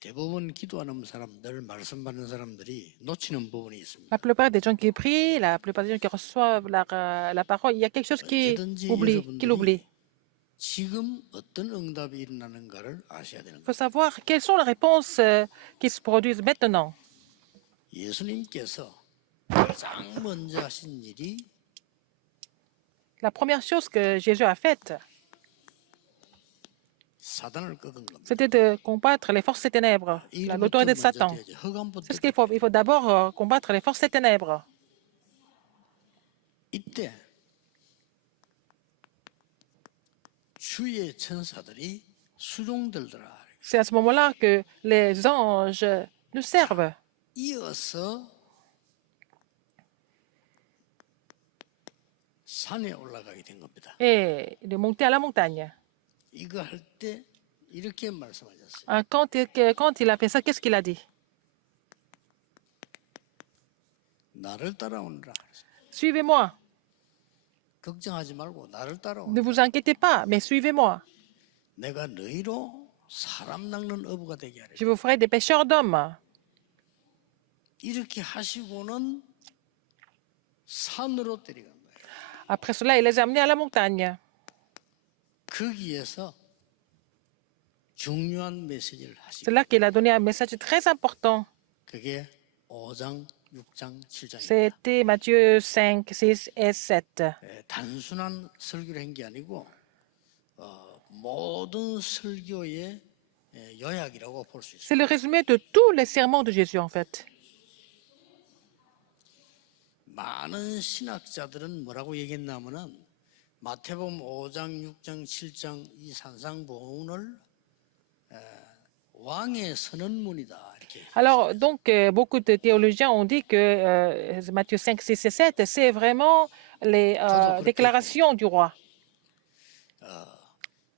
대부분 기도하는 사람들, 말씀 받는 사람들이 놓치는 부분이 있습니다. La plupart des gens qui prient, la plupart des gens qui reçoivent la parole, il y a quelque chose 언제든지 qu'il oublie. 여러분들이 지금 어떤 응답이 일어나는가를 아셔야 되는 Il faut 거예요. savoir quelles sont les réponses qui se produisent maintenant. 예수님께서 가장 먼저 하신 일이 La première chose que Jésus a faite, 사단을 꺾은 겁니다. c'était de combattre les forces des ténèbres, 일부터 l'autorité de 먼저 Satan. 돼야지. 허감부터 C'est ce qu'il faut. Il faut d'abord combattre les forces des ténèbres. 이때 주의 천사들이 수종들더라. C'est à ce moment-là que les anges nous servent. 이어서 산에 올라가게 된 겁니다. Et de monter à la montagne. 이거 할 때 이렇게 말씀하셨어요. Quand il a fait ça, qu'est-ce qu'il a dit? 나를 따라오느라. Suivez-moi. 걱정하지 말고 나를 Ne 따라오느라. vous inquiétez pas, mais suivez-moi. 내가 너희로 사람 낚는 어부가 되게 하리라. Je vous ferai des pêcheurs d'hommes. 이렇게 하시고는 산으로 데려간 거예요. Après cela, il les a amenés à la montagne. 거기에서 중요한 메시지를 하시고 C'est là qu'il a donné un message très important. 그게 5장, 6장, 7장입니다. C'était Matthieu 5, 6 et 7. 단순한 설교를 한 게 아니고 모든 설교의 요약이라고 볼 수 있어요. C'est le résumé de tous les sermons de Jésus, en fait. 많은 신학자들은 뭐라고 얘기했냐면은 마태복음 5장, 6장, 7장 이 산상보훈을 왕의 선언문이다 이렇게. Alors, donc, beaucoup de théologiens ont dit que Matthieu 5, 6 et 7, c'est vraiment les déclarations du roi.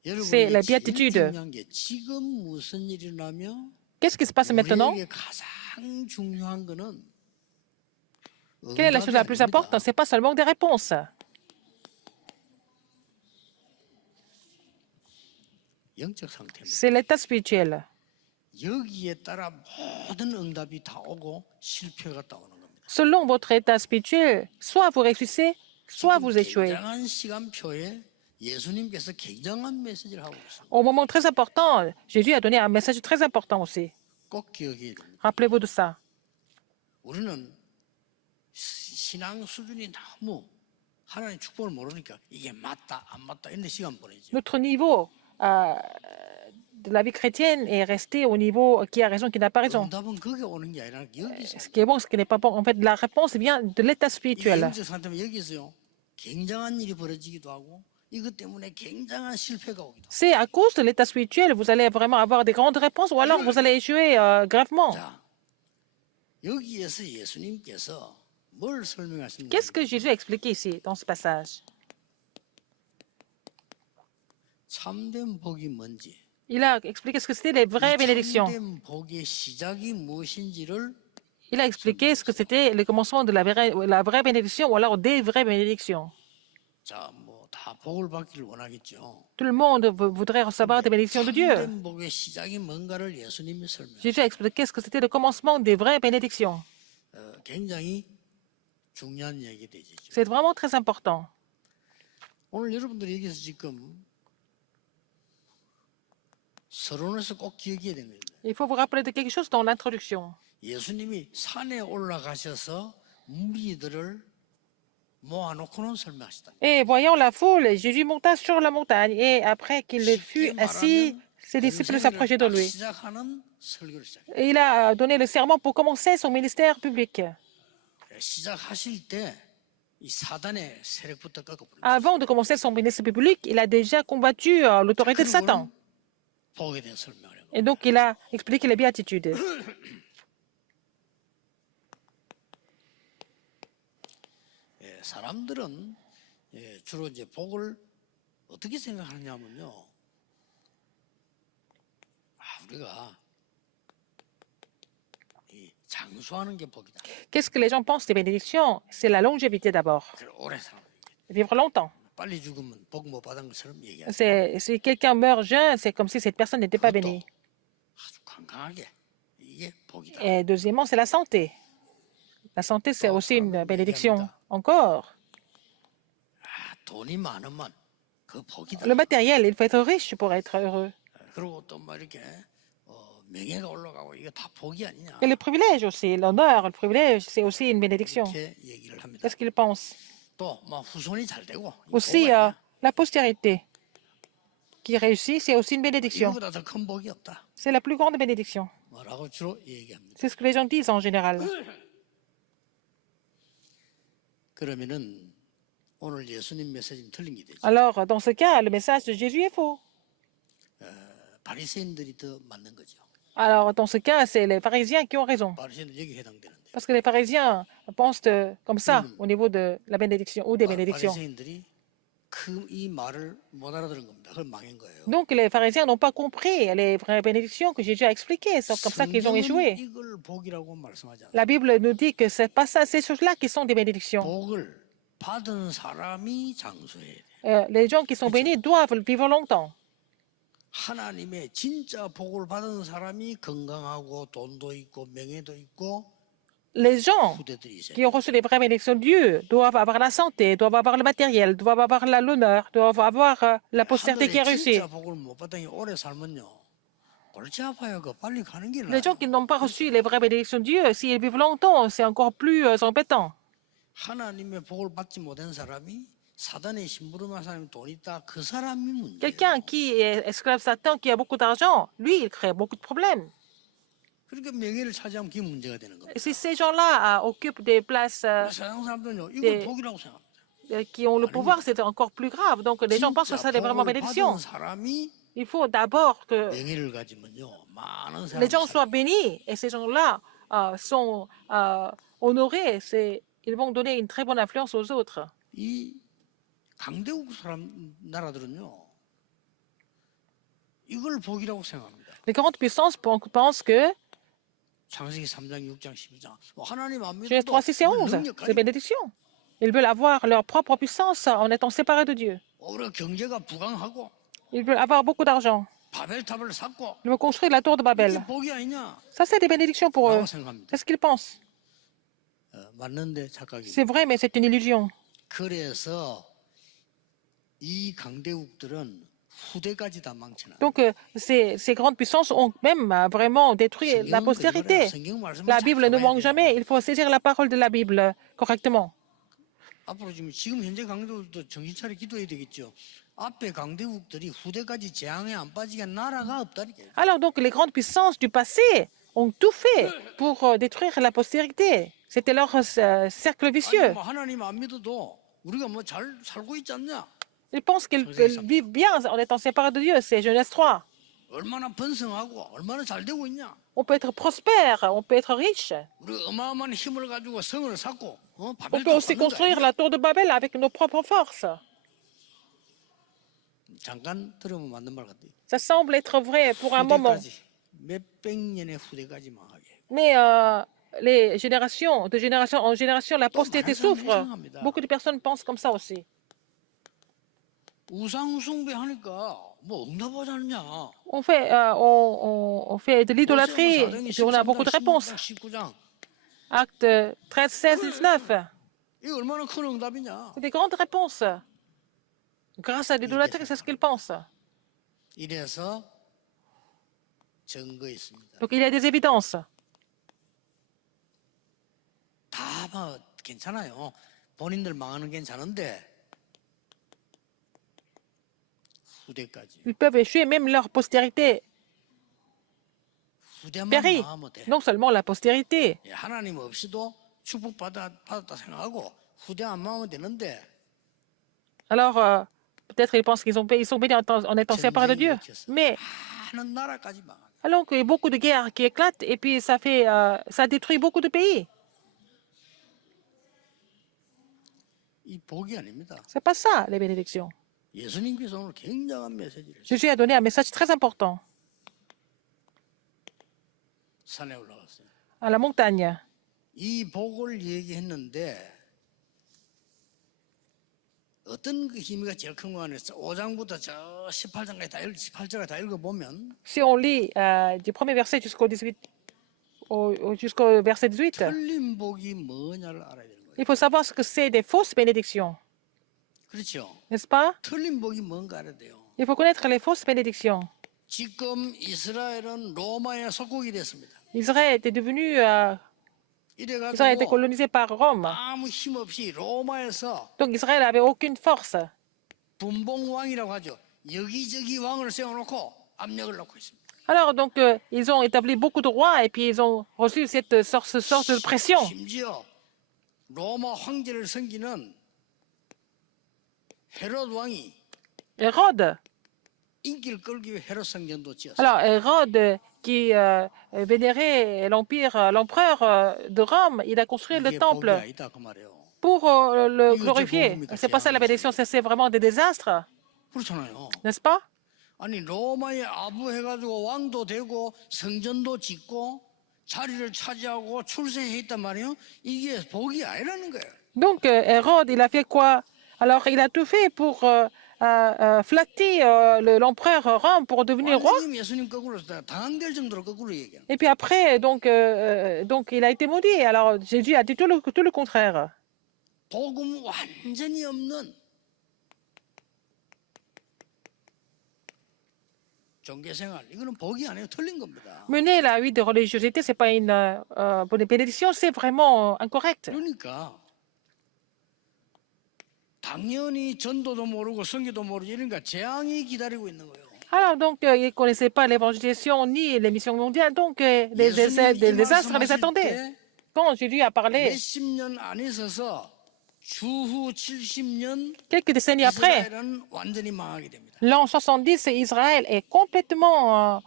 C'est la béatitude. 중요한 게 지금 무슨 일이 일어나며 Qu'est-ce qui se passe maintenant? 우리에게 가장 중요한 거는 Quelle est la chose la plus importante? Ce n'est pas seulement des réponses. 영적 상태입니다. C'est l'état spirituel. 여기에 따라 모든 응답이 다 오고 실패가 다 오는 겁니다. Selon votre état spirituel, soit vous réussissez, soit vous échouez. 굉장한 시간표에 예수님께서 굉장한 메시지를 하고 있습니다. Au moment très important, Jésus a donné un message très important aussi. 꼭 기억해야 됩니다. Rappelez-vous de ça. 우리는 신앙 수준이 너무 하나님 축복을 모르니까 이게 맞다 안 맞다 이런 데 시간 보내죠. Notre niveau de la vie chrétienne est resté au niveau qui a raison, qui n'a pas raison. 응답은 거기 오는 게 아니라 여기서. Ce qui est bon, ce qui n'est pas bon. En fait, la réponse vient de l'état 이 spirituel. 영적 상태면 여기서요 굉장한 일이 벌어지기도 하고 이것 때문에 굉장한 실패가 오기도 하고. C'est à cause de l'état spirituel, vous allez vraiment avoir des grandes réponses ou alors vous allez échouer gravement. 자, 여기에서 예수님께서 뭘 설명하시는가? Qu'est-ce que Jésus a expliqué ici, dans ce passage? 참된 복이 뭔지, Il a expliqué ce que c'était les vraies bénédictions. 참된 복의 시작이 무엇인지를 Il a expliqué ce que c'était le commencement de la vraie bénédiction ou alors des vraies bénédictions. 자, 뭐 다 복을 받기를 원하겠죠. Tout le monde voudrait recevoir des bénédictions de Dieu. 참된 복의 시작이 뭔가를 예수님이 설명. Jésus a expliqué ce que c'était le commencement des vraies bénédictions. 굉장히 중요한 얘기 되죠. C'est vraiment très important. 오늘 여러분들이 여기서 지금 서론에서 꼭 기억해야 되는 거예요. Il faut vous rappeler de quelque chose dans l'introduction. 예수님이 산에 올라가셔서 무리들을 모아놓고는 설명하시다. Et voyant la foule, Jésus monta sur la montagne et après qu'il fut assis, ses disciples s'approchaient de lui. 시작하는 설교를 시작해요. Et il a donné le serment pour commencer son ministère public. 시작하실 때 이 사단의 세력부터 꺾어버립니다. Avant de commencer son ministère public, il a déjà combattu l'autorité de Satan. 복에 대한 설명을 해요. Et donc, il a expliqué les béatitudes. 사람들은 주로 이제 복을 어떻게 생각하느냐면요. 우리가 이 장수하는 게 복이다. Qu'est-ce que les gens pensent des bénédictions? C'est la longévité d'abord. 오래 살아. Vivre longtemps. 빨리 죽으면 복 못 받은 것처럼 얘기하죠. Si quelqu'un meurt jeune, c'est comme si cette personne n'était pas bénie. 아주 건강하게 이게 복이다. Et deuxièmement, c'est la santé. La santé, c'est aussi une bénédiction. Encore, 아, 돈이 많으면 그 복이다. le matériel, il faut être riche pour être heureux. 그리고 또 뭐 이렇게 명예가 올라가고 이거 다 복이 아니냐 Et le privilège aussi, l'honneur, le privilège, c'est aussi une bénédiction. 이렇게 얘기를 합니다. Qu'est-ce qu'il pense? 또 뭐 후손이 잘 되고 이거 복 Aussi, 아니냐? la postérité qui réussit, c'est aussi une bénédiction. 이거보다 더 큰 복이 없다. C'est la plus grande bénédiction. 뭐라고 주로 얘기합니다. C'est ce que les gens disent en général. 그러면은 오늘 예수님 메시지는 틀린 게 되죠. Alors, dans ce cas, le message de Jésus est faux. 바리새인들이 더 맞는 거죠. Alors, dans ce cas, c'est les pharisiens qui ont raison. 바리새인들 여기 해당되는데. Parce que les pharisiens pensent comme ça au niveau de la bénédiction ou des bénédictions. 바리새인들이 이 말을 못 알아들은 겁니다. 그걸 망한 거예요. Donc, les pharisiens n'ont pas compris les vraies bénédictions que Jésus a expliquées. C'est comme ça qu'ils ont 성경은 échoué. 이걸 복이라고 말씀하지 않아요. La Bible nous dit que c'est pas ça, ces choses-là qui sont des bénédictions. 복을 받은 사람이 장수해야 돼. Les gens qui sont bénis doivent vivre longtemps. 하나님의 진짜 복을 받은 사람이 건강하고 돈도 있고 명예도 있고 Les gens 후대들이 있어요. qui ont reçu les vraies bénédictions de Dieu doivent avoir la santé, doivent avoir le matériel, doivent avoir l'honneur, doivent avoir la postérité qui est 하늘의 réussie. 진짜 복을 못 받더니 오래 살면요. 골치 아파요. 그 빨리 가는 게 Les 나아요. gens qui n'ont pas reçu les vraies bénédictions de Dieu, s'ils vivent longtemps, c'est encore plus embêtant. 하나님의 복을 받지 못한 사람이 사단의 심부름한 사람이 돈 있다. 그 사람이 문제예요. Quelqu'un qui est esclave Satan, qui a beaucoup d'argent, lui, il crée beaucoup de problèmes. 그러니까 명예를 차지하면 그게 문제가 되는 겁니다. Et si ces gens-là occupent des places 세상 사람들은요. 이걸 네. 복이라고 생각합니다. qui ont le pouvoir, c'est encore plus grave. Donc les gens pensent que ça, c'est vraiment 복을 bénédiction. 받은 사람이 Il faut d'abord que 명예를 가지면요. 많은 les 사람이 gens soient bénis et ces gens-là sont honorés. Ils vont donner une très bonne influence aux autres. 이 강대국 나라들은요. 이걸 복이라고 생각합니다. Les grandes puissances pensent que 창세기 3장, 6장, 12장. 하나님 안 Genèse 믿어도 3, 6 et 11, 능력까지 c'est bénédiction. Ils veulent avoir leur propre puissance en étant séparés de Dieu. 오히려 경제가 부강하고 Ils veulent avoir beaucoup d'argent. 바벨탑을 쌓고 Ils veulent construire la tour de 이게 Babel. 복이 아니냐? Ça, c'est des bénédictions pour eux. 라고 생각합니다. C'est ce qu'ils pensent. 맞는데 착각이. C'est vrai, mais c'est une illusion. 그래서 이 강대국들은 후대까지 다 망쳐놔. Donc, ces grandes puissances ont même vraiment détruit la postérité. La Bible ne manque jamais. Il faut saisir la parole de la Bible correctement. 앞으로 지금 현재 강대국도 정신 차려 기도해야 되겠죠. 앞에 강대국들이 후대까지 재앙에 안 빠지게 나라가 없다니까요. Alors, donc, les grandes puissances du passé ont tout fait pour détruire la postérité. C'était leur cercle 아니, vicieux. 뭐 하나님 안 믿어도 우리가 뭐 잘 살고 있지 않냐? Ils pensent qu'ils vivent bien en étant séparés de Dieu. C'est Genèse 3. 얼마나 번성하고 얼마나 잘 되고 있냐? On peut être prospère, on peut être riche. 우리가 어마어마한 힘을 가지고 성을 쌓고 On peut 바벨탑 aussi 쌓는 거 construire 아니야? la tour de Babel avec nos propres forces. 잠깐 들으면 맞는 말 같아. Ça semble être vrai pour un moment. 후대까지 몇백 년의 후대까지 망하게. Mais les générations, de génération en génération, la postérité souffre. Beaucoup de personnes pensent comme ça aussi. 우상 숭배하니까 뭐 응답하지 않냐? On fait de l'idolâtrie. Et on a beaucoup de réponses. 19장. Acte 13, 16, 19. 이게 얼마나 큰 응답이냐? C'est des grandes réponses. Grâce à l'idolâtrie, c'est ce qu'ils pensent. 이래서 증거 있습니다. Donc il y a des évidences. 다 뭐 괜찮아요. 본인들 망하는 게 괜찮은데 후대까지. Ils peuvent échouer, même leur postérité 후대만 périt. 망하면 돼. Non seulement la postérité. 예, 하나님 없이도 축복받았다 생각하고 후대 안 망하면 되는데 Alors, peut-être ils pensent qu'ils sont bénis en étant séparés de Dieu. Mais 많은 나라까지 망하게. alors qu'il y a beaucoup de guerres qui éclatent et puis ça détruit beaucoup de pays. 이 복이 아닙니다. C'est pas ça, les bénédictions. 예수님께서 오늘 굉장한 메시지를 Jésus a donné un message très important 산에 올라갔어요. à la montagne. 이 복을 얘기했는데 어떤 그 힘이가 제일 큰 거 안에서 5장부터 저 18장까지 18절까지 다 읽어보면 Si on lit du premier verset jusqu'au 18, jusqu'au verset 18, 틀린 복이 뭐냐를 알아야 되는 거예요. il faut savoir ce que c'est des fausses bénédictions, 그렇죠? n'est-ce pas? 틀린 복이 뭔가 알아야 돼요. Il faut connaître les fausses bénédictions. 지금 이스라엘은 로마의 속국이 됐습니다. Israël était devenu, Israël a été 이래가지고 colonisé par Rome. 아무 힘 없이 로마에서 Donc Israël n'avait aucune force. 분봉왕이라고 하죠. 여기저기 왕을 세워놓고 압력을 넣고 있습니다. Alors, donc, ils ont établi beaucoup de rois et puis ils ont reçu cette sorte de pression. 심지어 로마 황제를 섬기는 헤롯 왕이 Hérode, 인기를 끌기 위해 헤롯 성전도 지었어요. alors Hérode qui vénérait l'empereur de Rome, il a construit le 이게 복이 temple 아니다 그 말이에요. pour le glorifier. C'est pas ça la bénédiction, c'est vraiment des désastres, 그렇잖아요. n'est-ce pas? 아니 로마에 아부해가지고 왕도 되고 성전도 짓고 자리를 차지하고 출세해 있단 말이에요. 이게 복이 아니라는 거예요. Donc Hérode, il a fait quoi? Alors, il a tout fait pour flatter l'empereur Rome pour devenir roi. 완전히 예수님 거꾸로 당될 정도로 거꾸로 얘기해요. Et puis après, donc il a été maudit. Alors, Jésus a dit tout le contraire. 복음 완전히 없는 종교생활 이거는 복이 아니에요. 틀린 겁니다. Mener la vie de religiosité, c'est pas une bonne bénédiction, c'est vraiment incorrect. 그러니까 당연히 전도도 모르고 성교도 모르고 이러니까 재앙이 기다리고 있는 거예요. Alors, donc, ils ne connaissaient pas l'évangélisation ni les missions mondiales, donc les désastres les attendaient. Quand Jésus a parlé, 몇십 년 안 있어서 주후 70년 quelques décennies après, 이스라엘은 완전히 망하게 됩니다. l'an 70, Israël a complètement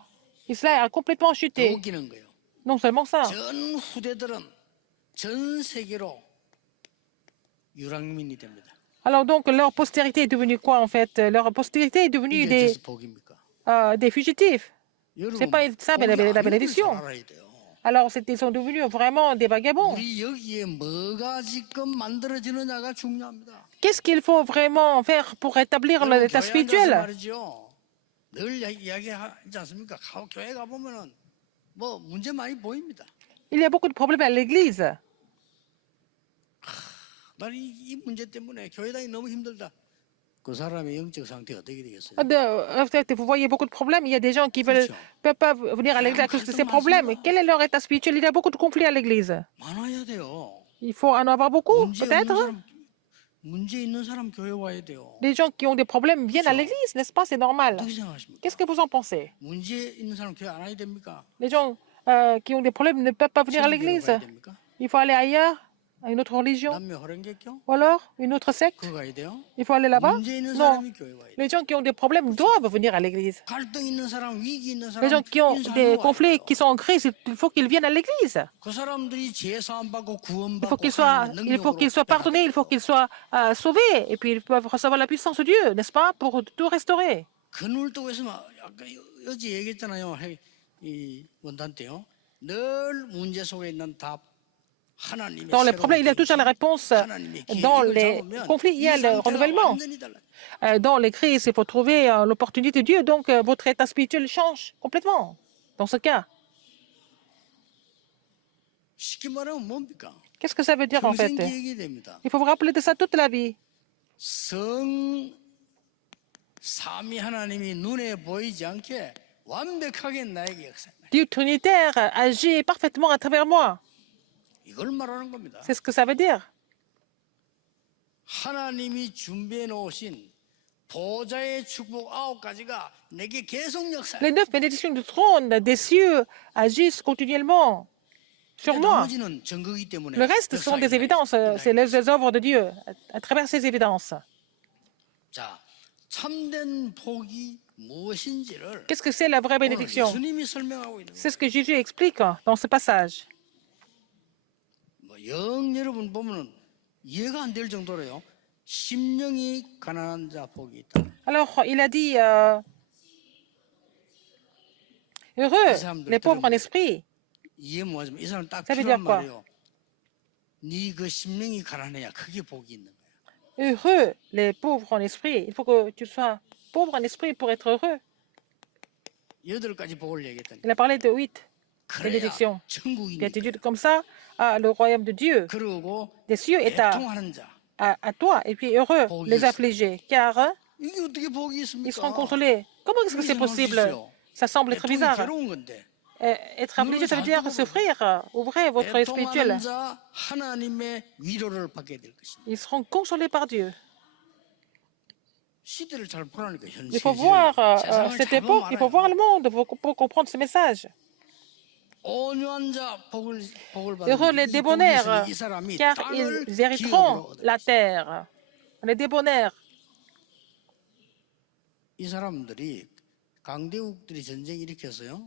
더 chuté. 웃기는 거예요. Non seulement ça. 전 후대들은 전 세계로 유랑민이 됩니다. Alors donc, leur postérité est devenue quoi en fait? Leur postérité est devenue 이게 어째서 복입니까? des fugitifs. 여러분, C'est pas ça 복이 la 아닌 걸 bénédiction. 잘 알아야 돼요. Alors, ils sont devenus vraiment des vagabonds. 우리 여기에 뭐가 지금 만들어지느냐가 중요합니다. Qu'est-ce qu'il faut vraiment faire pour rétablir 여러분, l'état 교회 앉아서 spirituel? 말이죠. 늘 이야기하지 않습니까? 교회 가보면은 뭐 문제 많이 보입니다. Il y a beaucoup de problèmes à l'église. 난 이 문제 때문에 교회 다니기 너무 힘들다. 그 사람의 영적 상태가 어떻게 되겠어요? En fait, vous voyez beaucoup de problèmes. Il y a des gens qui ne peuvent pas venir à l'église à cause de ces problèmes. Quel est leur état spirituel? Il y a beaucoup de conflits à l'église. 많아야 돼요. Il faut en avoir beaucoup, 문제 없는 peut-être. 사람, 문제 있는 사람 교회 와야 돼요. Les gens qui ont des problèmes viennent à l'église, n'est-ce pas? C'est normal. 어떻게 생각하십니까? Qu'est-ce que vous en pensez? 문제 있는 사람 교회 안 와야 됩니까? Les gens qui ont des problèmes ne peuvent pas venir à 천주교로 l'église. 가야 됩니까? Il faut aller ailleurs, à une autre religion. 남녀 호랭개교? Ou alors, une autre secte. 그거 가야 돼요? Il faut aller là-bas. 문제 있는 Non. 사람이 교회 와야 돼요. Les gens qui ont des problèmes doivent venir à l'église. 갈등 있는 사람, 위기 있는 Les gens 사람, qui ont 인사하러 des 와야 conflits, 돼요. qui sont en crise, il faut qu'ils viennent à l'église. 그 사람들이 제사함 받고 Il faut 구원받고 qu'ils soient, 하나님의 il faut 능력으로 qu'ils soient pardonnés, il faut qu'ils soient sauvés. Et puis ils peuvent recevoir la puissance de Dieu, n'est-ce pas, pour tout restaurer. 그늘 뜨고 있으면 아까 어제 얘기했잖아요. 이 원단 때요. 늘 문제 속에 있는 답 하나님의 Dans les 새로운 problèmes, il y a toujours la 계획, réponse. 하나님의 Dans 계획을 les 잡으면 conflits, il y 이 a le 상태가 renouvellement. 완전히 달라요. Dans les crises, il faut trouver l'opportunité de Dieu. Donc, votre état spirituel change complètement. Dans ce cas, 쉽게 말하면 뭡니까? qu'est-ce que ça veut dire en fait? 평생 기억이 됩니다. Il faut vous rappeler de ça toute la vie. 성 삼위 하나님이 눈에 보이지 않게 완벽하게 나에게 역사합니다. Dieu trinitaire agit parfaitement à travers moi. 이걸 말하는 겁니다. C'est ce que ça veut dire. 하나님이 준비해 놓으신 보좌의 축복 9가지가 내게 계속 역사해요. Les 9 bénédictions du trône des cieux agissent continuellement sur moi. 나머지는 증거이기 때문에 Le reste sont des 역사가 évidences, 일어나요. c'est les œuvres de Dieu à travers ces évidences. 자, 참된 복이 무엇인지를 Qu'est-ce que c'est la vraie 오늘 bénédiction? 예수님이 설명하고 있는 C'est ce que Jésus explique dans ce passage. 영 여러분 보면은 이해가 안 될 정도로요. 심령이 가난한 자 복이 있다. Alors, il a dit heureux les pauvres en esprit. 이해 못하지만 이 사람 딱 Ça veut 필요한 dire quoi? 말이에요. 네 그 심령이 가난해야 그게 복이 있는 거야. Heureux les pauvres en esprit. Il faut que tu sois pauvre en esprit pour être heureux. 8가지 복을 얘기했더니 Il a parlé de 8 그래야 bénédictions, 천국이니까. béatitudes. Comme ça, le royaume de Dieu, 그러고 des cieux, est 애통하는 자. à toi. Et puis heureux 복이 les 있어요. affligés, car 이게 어떻게 복이 ils seront 있습니까? consolés. Comment est-ce que c'est possible? Ça semble être 애통이 bizarre. 괴로운 건데. Être affligé, ça veut dire souffrir. Ouvrez votre spirituel. 애통하는 자 하나님의 위로를 받게 될 것입니다. Ils seront consolés par Dieu. 시대를 잘 보라니까 현 Il faut 세계를. voir 세상을 cette 잘 époque, 보면 il faut 알아요. voir le monde pour comprendre ce message. 온유한 자 복을 Heureux 받는 les 이 débonnaires, 복에서는 이 사람이 car 땅을 ils 기업으로 hériteront 얻을 la terre. Les débonnaires, 이 사람들이 강대국들이 전쟁 일으켜서요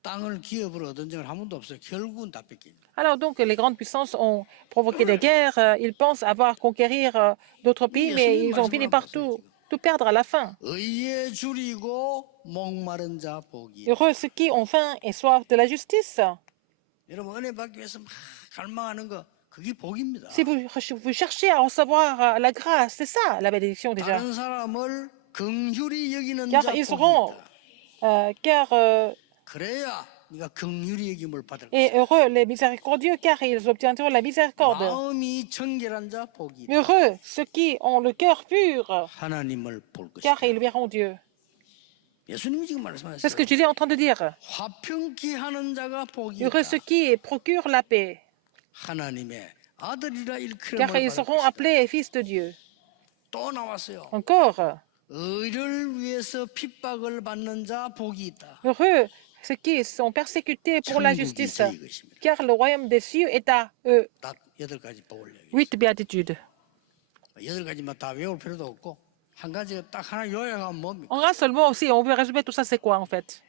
땅을 기업으로 얻은 적은 한 번도 없어요. 결국은 다 뺏깁니다. alors donc les grandes puissances ont provoqué des guerres, ils pensent avoir conquérir d'autres pays, mais ils ont fini par tout perdre à la fin. 의에 줄이고 목마른 자 복이. Heureux ceux qui ont faim et soif de la justice. 여러분 은혜 받기 위해서 막 갈망하는 거 그게 복입니다. Si vous cherchez à recevoir la grâce, c'est ça la bénédiction déjà. 다른 사람을 긍휼히 여기는 Car 자 ils 복이 seront, 있다. 그래야 네가 긍휼히 여김을 받을 et 것이다. heureux les miséricordieux, car ils obtiendront la miséricorde. 마음이 정결한 자 복이 있다. Heureux ceux qui ont le cœur pur, 하나님을 볼 car 것이다. ils verront Dieu. 예수님이 지금 C'est ce que 말씀하셨어요. Jésus est en train de dire. 화평케 하는 자가 복이 Heureux 있다. ceux qui procurent la paix, 하나님의 아들이라 일컬음을 car ils 받을 seront 것이다. appelés fils de Dieu. 또 나왔어요. Encore, 의를 위해서 핍박을 받는 자 복이 있다. heureux ceux qui sont persécutés pour la 천국이 justice, 저희 것입니다. car le royaume des cieux est à eux. 딱 8가지 복을 얘기해요. 8 béatitudes. 8가지만 다 외울 필요도 없고 한 가지 딱 하나 요약하면 뭡니까? En un seul mot, si on veut résumer tout ça, c'est quoi en fait?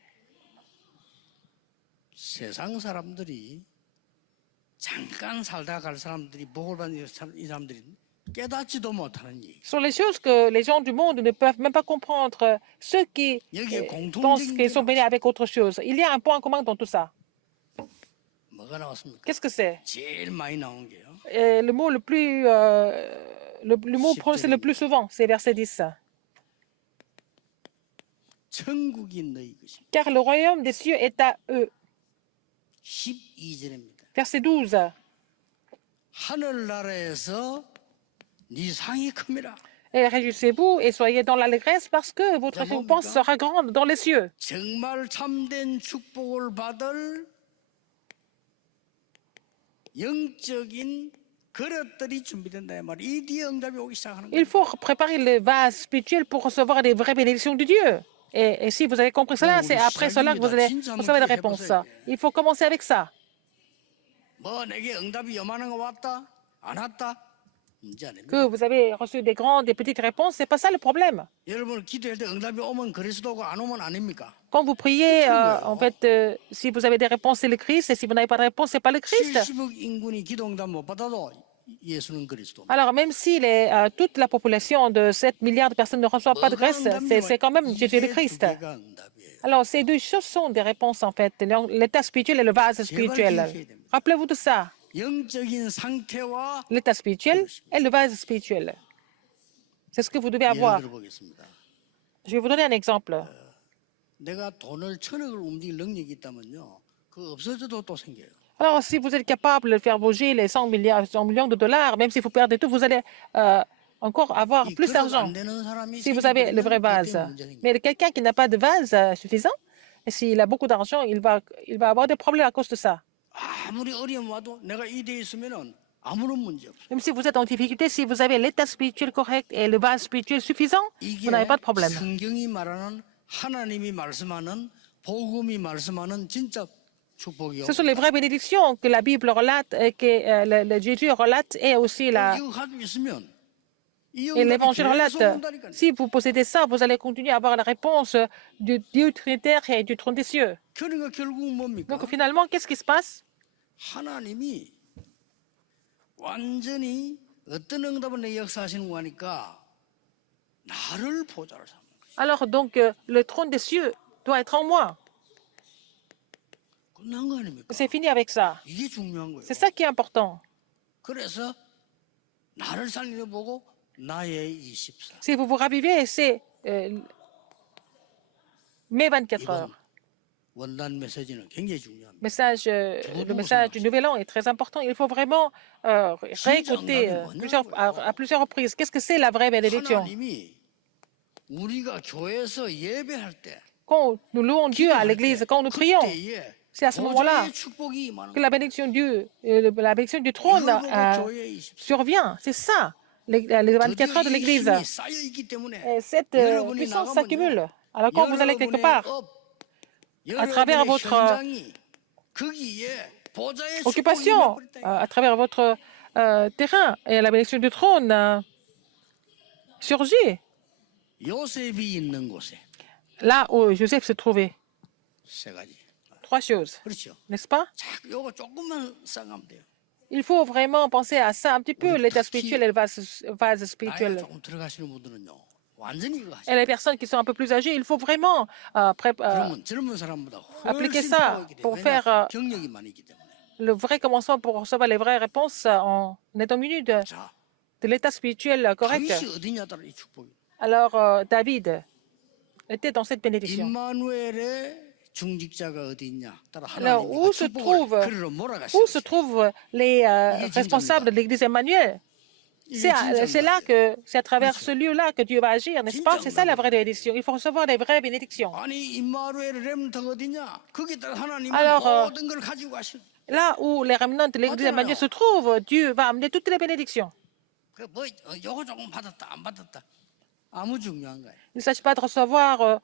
세상 사람들이 잠깐 살다 갈 사람들이 복을 받는 이 사람들이 깨닫지도 못하는 얘기. Ce sont les choses que les gens du monde ne peuvent même pas comprendre. Ceux qui 여기에 pensent 공통적인 qu'ils 게 sont bénis avec autre chose. Il y a un point en commun dans tout ça. 뭐가 나왔습니까? Qu'est-ce que c'est? 제일 많이 나온 게요. Le mot le plus, le mot prononcé le plus souvent, c'est verset 10. 천국이 너희 것입니다. Car le royaume des cieux est à eux. 12절입니다. Verset 12. 하늘나라에서 네 상이 큽니다. Et réjouissez-vous et soyez dans l'allégresse parce que votre récompense sera grande dans les cieux. 정말 참된 축복을 받을 영적인 그릇들이 준비된다 이 말이에요. 이 뒤에 응답이 오기 시작하는 거예요. Il faut préparer le vase spirituel pour recevoir des vraies bénédictions de Dieu. Et si vous avez compris cela, c'est après cela que vous allez recevoir des réponses. Il faut commencer avec ça. 뭐 내게 응답이 요만한 거 왔다 안 왔다 문제 아닙니다. Que vous avez reçu des grandes, des petites réponses, c'est pas ça le problème. 여러분 기도할 때 응답이 오면 그리스도고 안 오면 아닙니까? Quand vous priez, en fait, si vous avez des réponses, c'est le Christ, et si vous n'avez pas de réponse, c'est pas le Christ. 70억 인군이 기도 응답 못 받아도 예수는 그리스도. Alors, même si toute la population de 7 milliards de personnes ne reçoit pas de grâce, c'est quand même Jésus le Christ. Alors, ces deux choses sont des réponses, en fait, l'état spirituel et le vase spirituel. Rappelez-vous de ça. 영적인 상태와 L'état spirituel et le vase spirituel. C'est ce que vous devez 예를 avoir. 들어보겠습니다. Je vais vous donner un exemple. 내가 돈을 1,000억을 움직일 능력이 있다면요, 그 없어져도 또 생겨요. Alors, si vous êtes capable de faire bouger les 100 millions de dollars, même si vous perdez tout, vous allez encore avoir 이 plus 그릇 d'argent 안 되는 사람이 si vous avez le vrai 생기면 vase. 그때 문제 생겨요. Mais quelqu'un qui n'a pas de vase suffisant, et s'il a beaucoup d'argent, il va avoir des problèmes à cause de ça. 아무리 어려움 와도 내가 이 데 있으면은 아무런 문제 없어요. Même si vous êtes en difficulté, si vous avez l'état spirituel correct et le vase spirituel suffisant, 이게 vous n'avez pas de problème. 성경이 말하는 하나님이 말씀하는 복음이 말씀하는 진짜 축복이요. Ce sont les vraies bénédictions que la Bible relate et que le Jésus relate et aussi 이거 가지고 있으면 이 et 응답이 l'Évangile 계속 relate. 온다니까요. Si vous possédez ça, vous allez continuer à avoir la réponse du Dieu trinitaire et du trône des cieux. 그러니까 결국은 뭡니까? Donc finalement, qu'est-ce qui se passe? 하나님이 완전히 어떤 응답을 내 역사하시는 거 하니까 나를 보좌로 삼는 거예요. Alors donc, le trône des cieux doit être en moi. 끝난 거 아닙니까? C'est fini avec ça. 이게 중요한 거예요. C'est ça qui est important. 그래서 나를 살리는 보고 나의 24. Si vous vous ravivez, c'est mes 24 heures. 이번 원단 메시지는 굉장히 중요합니다. Le message du Nouvel An est très important. Il faut vraiment réécouter à plusieurs reprises. Qu'est-ce que c'est la vraie bénédiction? 하나님이 우리가 교회에서 예배할 때 Quand nous louons Dieu à l'église, quand nous prions, 그때에 c'est à ce moment-là 보좌의 축복이 임하는 que la bénédiction la bénédiction du trône 이걸 보고 교회의 24. survient. C'est ça, les 24 heures de 드디어 이 l'église. 힘이 쌓여 있기 때문에 Et cette 여러분이 puissance 나가면요. s'accumule. Alors quand vous allez quelque part, à travers 여러분의 votre 현장이 거기에 보좌의 축복이 occupation, 임해버릴 때 à travers votre terrain, et la bénédiction du trône surgit. 요셉이 있는 곳에 Là où Joseph se trouvait. 세 가지. 3 choses, 그렇죠. n'est-ce pas? 자, 요거 조금만 생각하면 돼요. Il faut vraiment penser à ça un petit peu, l'état spirituel et le vase 나이가 spirituel. 조금 들어가시는 분들은요. 완전히 이거 Et 하시죠. les personnes qui sont un peu plus âgées, il faut vraiment 그러면 젊은 사람보다 appliquer 훨씬 ça 빠르게 돼요. pour 왜냐? faire 경력이 많이 있기 때문에. le vrai commencement pour recevoir les vraies réponses en étant muni de 자, l'état spirituel correct. 다윗이 어디냐 따라 이 축복이. Alors David était dans cette bénédiction. 임마누엘의 중직자가 어디 있냐 따라 Alors 하나님이 où 그 se 축복을 trouvent 그리로 où se 몰아가시죠. trouvent les responsables de l'église Emmanuel? C'est là que c'est à travers ce lieu-là que Dieu va agir, n'est-ce pas? C'est ça la vraie bénédiction. Il faut recevoir les vraies bénédictions. 아니 임마누엘의 렘넌트가 어디냐? 거기 따라 하나님이 Alors, 모든 걸 가지고 가시는. Là où les remnants de l'église Emmanuel se trouvent, Dieu va amener toutes les bénédictions. 그뭐 요거 조금 받았다 안 받았다 아무 중요한 거예요. Il ne s'agit pas de recevoir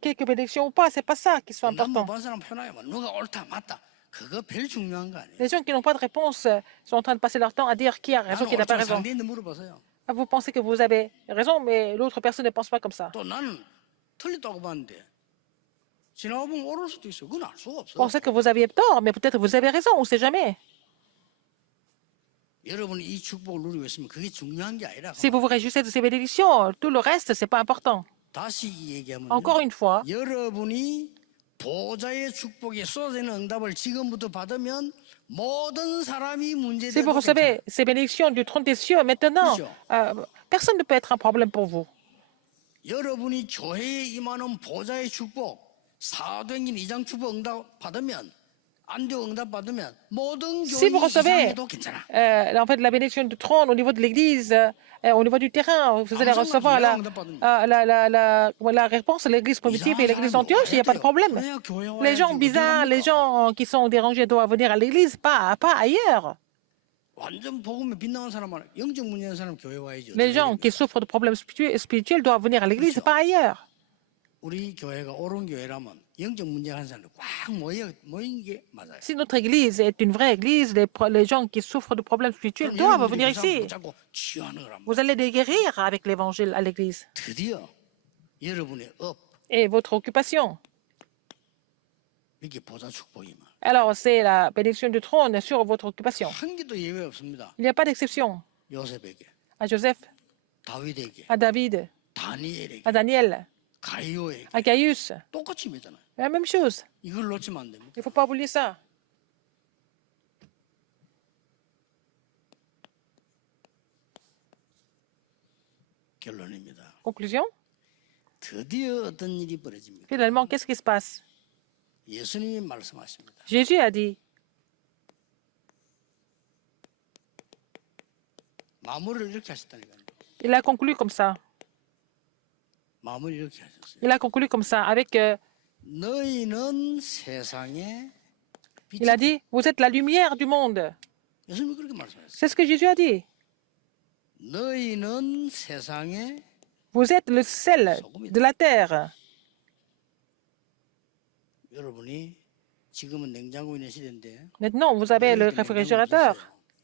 quelques bénédictions ou pas, c'est pas ça qui soit important. 남못 사람 편하게 뭐 누가 옳다 맞다 그거 별 중요한 거 아니에요. Les gens qui n'ont pas de réponse sont en train de passer leur temps à dire qui a raison, qui n'a pas 나는 raison. 상대인데 물어보세요. Vous pensez que vous avez raison, mais l'autre personne ne pense pas comme ça. 또 나는 틀렸다고 봤는데 지나가보면 옳을 수도 있어. 그건 알 수가 없어. Vous pensez que vous aviez tort, mais peut-être vous avez raison, on ne sait jamais. 여러분이 이 축복을 누리고 있으면 그게 중요한 게 아니라 Si vous vous réjouissez de ces bénédictions, tout le reste, c'est pas important. 다시 얘기하면 Encore une fois, 여러분이 보좌의 축복에 쏟아지는 응답을 지금부터 받으면 모든 사람이 si vous 문제되고 recevez ces bénédictions du trône des cieux maintenant, personne ne peut être un problème pour vous. 여러분이 교회에 임하는 보좌의 축복 사도행전 2장 축복 응답 받으면 안되고 응답 받으면 모든 Si vous 교인이 recevez 이상해도 괜찮아. en fait, la bénédiction du trône au niveau de l'église, au niveau du terrain, vous allez recevoir la réponse de l'église primitive et l'église d'Antioche, il n'y a pas de problème. Les gens bizarres, les gens qui sont dérangés doivent venir à l'église, pas ailleurs. 완전 복음에 빗나간 사람은 영적 문제인 사람 교회 와야지. Les gens qui souffrent de problèmes spirituels doivent venir à l'église, pas ailleurs. 우리 교회가 옳은 교회라면 영적 문제가 한 사람들 꽉 모인 게 맞아요. Si notre église est une vraie église, les gens qui souffrent de problèmes spirituels doivent venir ici. 붙잡고 치유하는 거란 말이에요. Vous allez les guérir avec l'évangile à l'église. 드디어 여러분의 업 Et votre occupation. 이게 보좌 축복이면 Alors, c'est la bénédiction du trône sur votre occupation. 한 개도 예외 없습니다. Il n'y a pas d'exception. 요셉에게, À Joseph, 다윗에게, à David, 다니엘에게, à Daniel, 가이오에게 à Gaius. 똑같이 믿잖아요. La même chose. 이걸 놓치면 안 됩니다. Il ne faut pas oublier ça. 결론입니다. Conclusion. 드디어 어떤 일이 벌어집니까? Finalement, qu'est-ce qui se passe? 예수님이 말씀하십니다. Jésus a dit, 마무리를 이렇게 하셨다니까요. il a conclu comme ça. 마무리 이렇게 하셨어요. Il a conclu comme ça avec, 너희는 세상의 빛. il a dit, vous êtes la lumière du monde. 예수님이 그렇게 말씀하셨어요. C'est ce que Jésus a dit. 너희는 세상의 Vous êtes le sel de la terre. 여러분이 지금은 냉장고 있는 시대인데 Maintenant, vous avez le réfrigérateur.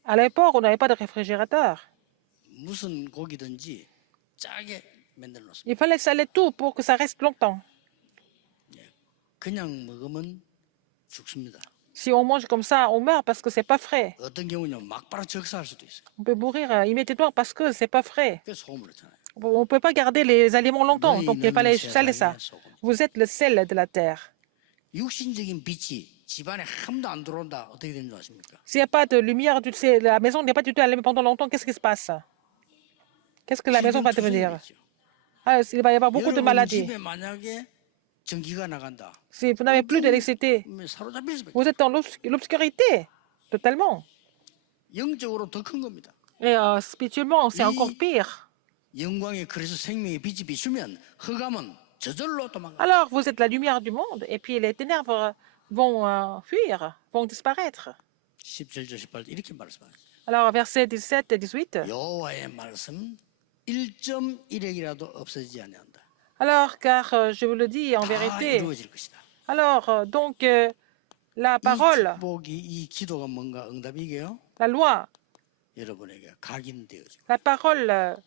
À l'époque, on n'avait pas de réfrigérateur. 무슨 고기든지 짜게 만들어 놓습니다. Il fallait saler tout pour que ça reste longtemps. 그냥 먹으면 죽습니다. Si on mange comme ça, on meurt parce que c'est pas frais. 어떤 경우는 막바로 적사할 수도 있어요. On peut mourir immédiatement parce que c'est pas frais. 그래서 소금을 했잖아요. On ne peut pas garder les aliments longtemps, donc il fallait saler ça. Vous êtes le sel de la terre. 육신적인 빛이 집안에 함도 안 들어온다. 어떻게 되는 줄 아십니까? S'il n'y a pas de lumière, la maison n'est pas du tout allumée pendant longtemps, qu'est-ce qui se passe? Qu'est-ce que la maison va devenir? 기준투성이겠죠. Ah, il va y avoir beaucoup de 여러분 maladies. 집에 만약에 전기가 나간다. Si vous n'avez plus d'électricité, 사로잡힐 수밖에 vous êtes dans l'obscurité, totalement. 영적으로 더 큰 겁니다. Et spirituellement, c'est encore pire. 영광의 그래서 생명의 빛이 비추면 흑암은 저절로 도망가. Alors, vous êtes la lumière du monde, et puis les ténèbres vont fuir, vont disparaître. 17절 18절 이렇게 말씀하죠. Alors, versets 17 et 18. 여호와의 말씀 1.1핵이라도 없어지지 아니한다. Alors, car je vous le dis en 다 vérité, 이루어질 것이다. alors, donc, la 이 parole, 축복이 이 기도가 뭔가 응답이게요. la loi, 여러분에게 각인되어지고 la parole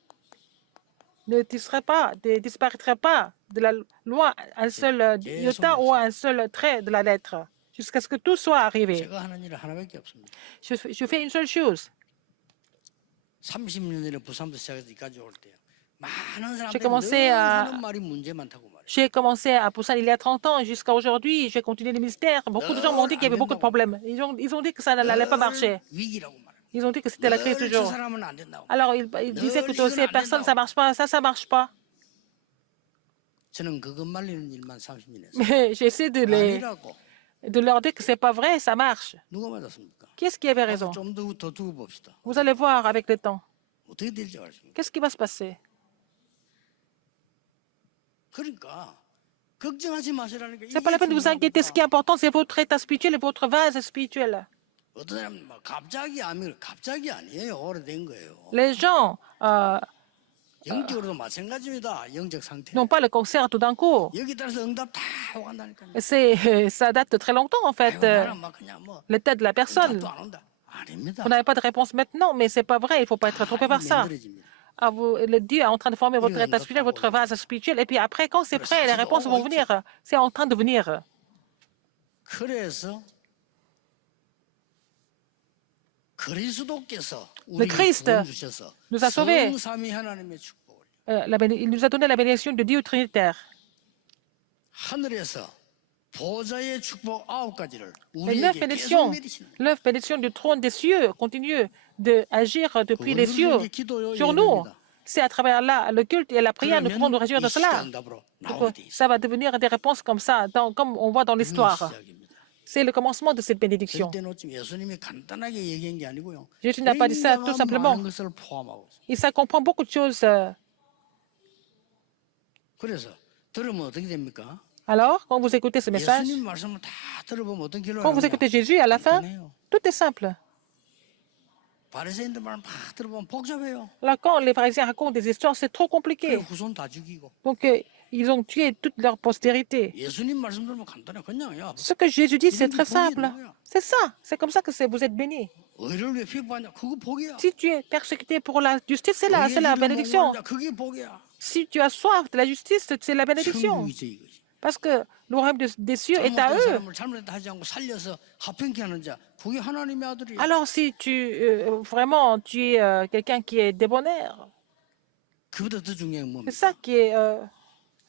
ne disparaîtrait pas de la loi, un seul iota ou un seul trait de la lettre, jusqu'à ce que tout soit arrivé. 제가 하는 일은 하나밖에 없습니다. Je fais une seule chose. 30년 전에 부산부터 시작해서 여기까지 올 때요. 많은 J'ai 사람들이 commencé 늘 à- 하는 말이 문제 많다고 말해요. J'ai commencé à Busan il y a 30 ans jusqu'à aujourd'hui. J'ai continué le ministère. Beaucoup de gens m'ont dit qu'il y avait beaucoup de problèmes. Ils ont dit que ça n'allait pas marcher. 늘 위기라고 말해요. Ils ont dit que c'était la crise 늘 저 toujours. 사람은 안 된다고. Alors, ils disaient que ces personnes, ça marche pas, ça marche pas. 저는 그것 말리는 일만 30년 했어요. Mais j'essaie 아니라고. de leur dire que c'est pas vrai, ça marche. 누가 맞았습니까? Qui est-ce qui avait raison? 좀더 두고 봅시다. Vous allez voir avec le temps. 어떻게 될지 알겠습니다. Qu'est-ce qui va se passer? 그러니까 걱정하지 마시라는 게 C'est pas la peine de vous inquiéter. Ce qui est important, c'est votre état spirituel et votre vase spirituel. 어떤 사람은 막 갑자기 아니에요. 오래된 거예요. Les gens 영적으로도 마찬가지입니다. 영적 상태. n'ont pas le cancer tout d'un coup. 여기 따라서 응답 다 오간다니까요. Ça date de très longtemps, en fait. 나는 막 그냥 뭐 L'état de la personne. 응답도 안 온다. 아닙니다. Vous n'avez pas de réponse maintenant, mais c'est pas vrai. Il ne faut pas être trompé par ça. 만들어집니다. Le Dieu est en train de former votre état spirituel, votre vase spirituel. Et puis après, quand c'est prêt, les réponses vont venir. C'est en train de venir. 그래서 그리스도께서 Le 우리에게 Christ 구원 주셔서 nous a sauvés. 성삼위 하나님의 축복을 Il nous a donné la bénédiction de Dieu Trinitaire. 하늘에서 보좌의 축복 9가지를 Les neuf 우리에게 계속 bénédictions, 내리시는 거예요. neuf bénédictions du trône des cieux continuent d'agir depuis les cieux sur nous. C'est à travers là, le culte et la prière, nous pouvons nous réjouir de cela. 응답으로 Donc, 나오게 돼 있어요. ça va devenir des réponses comme ça, comme on voit dans l'histoire. 시작입니다. C'est le commencement de cette bénédiction. 절대 놓치면 예수님이 간단하게 얘기한 게 아니고요. Jésus n'a pas dit ça tout 굉장한 simplement. 많은 것을 포함하고 있어요. Et ça comprend beaucoup de choses. 그래서 들으면 어떻게 됩니까? Alors, quand vous écoutez ce message, 예수님 말씀을 다 들어보면 어떤 결론이 quand vous écoutez Jésus, à la fin, tout est simple. 바리새인들 말 막 들어보면 복잡해요. Là, quand les pharisiens racontent des histoires, c'est trop compliqué. 그래서 후손 다 죽이고 Donc, ils ont tué toute leur postérité. 예수님 말씀 들으면 간단해. 그냥 야 Ce que Jésus dit, c'est très simple. C'est ça. C'est comme ça que vous êtes bénis. 의를 왜 핍박하냐? 그거 복이야. Si tu es persécuté pour la justice, c'est la 의의 bénédiction. 목마르다. 그게 복이야. Si tu as soif de la justice, c'est la bénédiction. 천국이 있어 이거지. Parce que le royaume des cieux est à 잘못된 eux. 사람을 잘못했다 하지 않고 살려서 합행케 하는 자, 그게 하나님의 아들이야. Alors, si vraiment tu es quelqu'un qui est débonnaire, 그보다 더 중요한 건 뭡니까? c'est ça qui est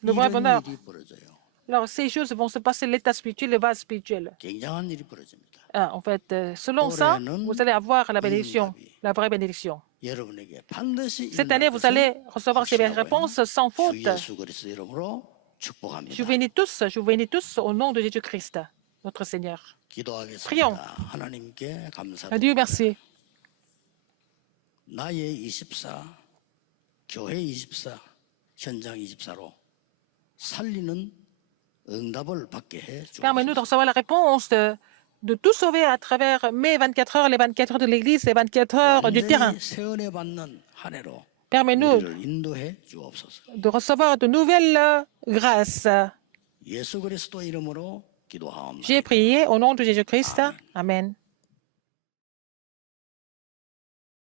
le vrai 이런 bonheur. 일이 벌어져요. Alors, ces choses vont se passer, l'état spirituel, le vase spirituel. 굉장한 일이 벌어집니다. En fait, selon ça, vous allez avoir la bénédiction, la vraie bénédiction. 여러분에게 반드시 Cette année, vous allez recevoir ces réponses sans 주 faute. 예수 그리스도 이름으로 축복합니다. Je vous bénis tous au nom de Jésus-Christ, notre Seigneur. 기도하겠습니다. Prions. 하나님께 À 감사드립니다. Dieu merci. 나의 24, 교회 24, 현장 24로 살리는 응답을 받게 해 Permets-nous 주옵소서. de recevoir la réponse de tout sauver à travers mes 24 heures, les 24 heures de l'Église, les 24 heures du terrain. 완전히 새 은혜 받는 한 해로 Permets-nous 우리를 인도해 주옵소서. de recevoir de nouvelles grâces. 예수 그리스도 이름으로 기도하옵나이다. J'ai prié au nom de Jésus-Christ. Amen.